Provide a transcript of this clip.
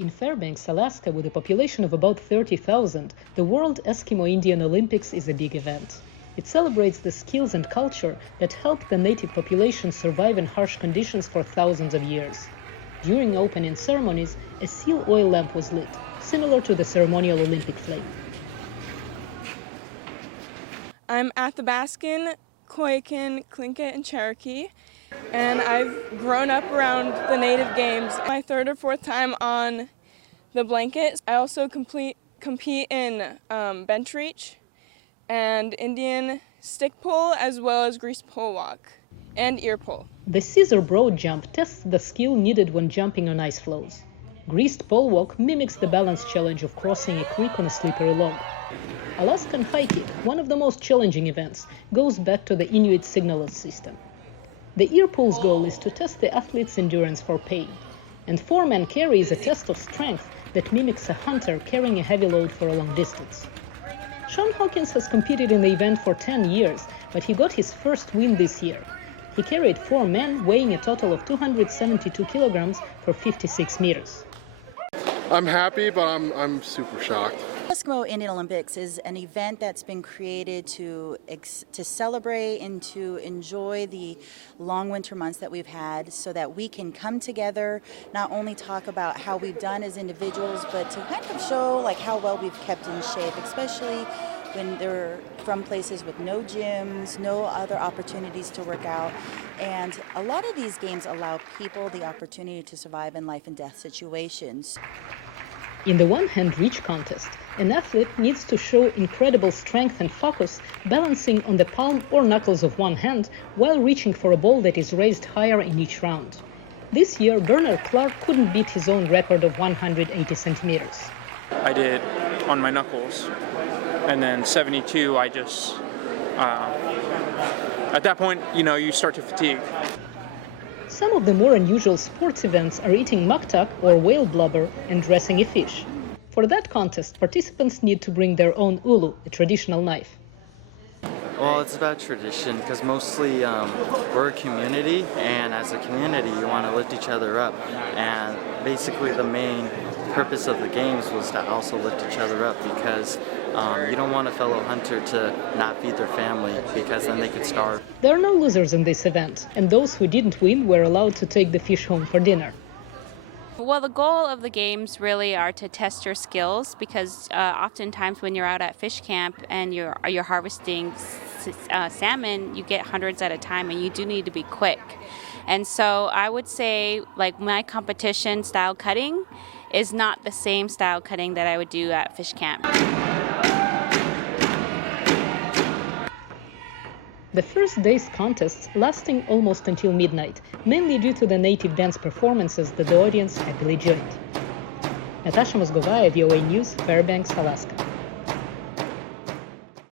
In Fairbanks, Alaska, with a population of about 30,000, the World Eskimo-Indian Olympics is a big event. It celebrates the skills and culture that helped the native population survive in harsh conditions for thousands of years. During opening ceremonies, a seal oil lamp was lit, similar to the ceremonial Olympic flame. I'm Athabaskan, Koyukon, Tlingit, and Cherokee, and I've grown up around the native games. My third or fourth time on the blankets. I also compete in bench reach and Indian stick pull, as well as greased pole walk and ear pull. The scissor broad jump tests the skill needed when jumping on ice floes. Greased pole walk mimics the balance challenge of crossing a creek on a slippery log. Alaskan Hiking, one of the most challenging events, goes back to the Inuit signalers system. The ear pull's goal is to test the athlete's endurance for pain. And four-man carry is a test of strength that mimics a hunter carrying a heavy load for a long distance. Sean Hawkins has competed in the event for 10 years, but he got his first win this year. He carried 4 men weighing a total of 272 kilograms for 56 meters. I'm happy, but I'm super shocked. Eskimo-Indian Olympics is an event that's been created to celebrate and to enjoy the long winter months that we've had, so that we can come together, not only talk about how we've done as individuals, but to kind of show like how well we've kept in shape, especially when they're from places with no gyms, no other opportunities to work out. And a lot of these games allow people the opportunity to survive in life and death situations. In the one-hand reach contest, an athlete needs to show incredible strength and focus, balancing on the palm or knuckles of one hand while reaching for a ball that is raised higher in each round. This year, Bernard Clark couldn't beat his own record of 180 centimeters. I did on my knuckles, and then 72, I just, at that point, you start to fatigue. Some of the more unusual sports events are eating maktak or whale blubber and dressing a fish. For that contest, participants need to bring their own ulu, a traditional knife. Well, it's about tradition because mostly we're a community, and as a community you want to lift each other up, and basically the main purpose of the games was to also lift each other up, because you don't want a fellow hunter to not feed their family, because then they could starve. There are no losers in this event, and those who didn't win were allowed to take the fish home for dinner. Well, the goal of the games really are to test your skills, because oftentimes when you're out at fish camp and you're harvesting salmon, you get hundreds at a time, and you do need to be quick. And so I would say, like, my competition style cutting is not the same style cutting that I would do at fish camp. The first day's contests lasting almost until midnight, mainly due to the native dance performances that the audience happily joined. Natasha Mozgovaya, VOA News, Fairbanks, Alaska.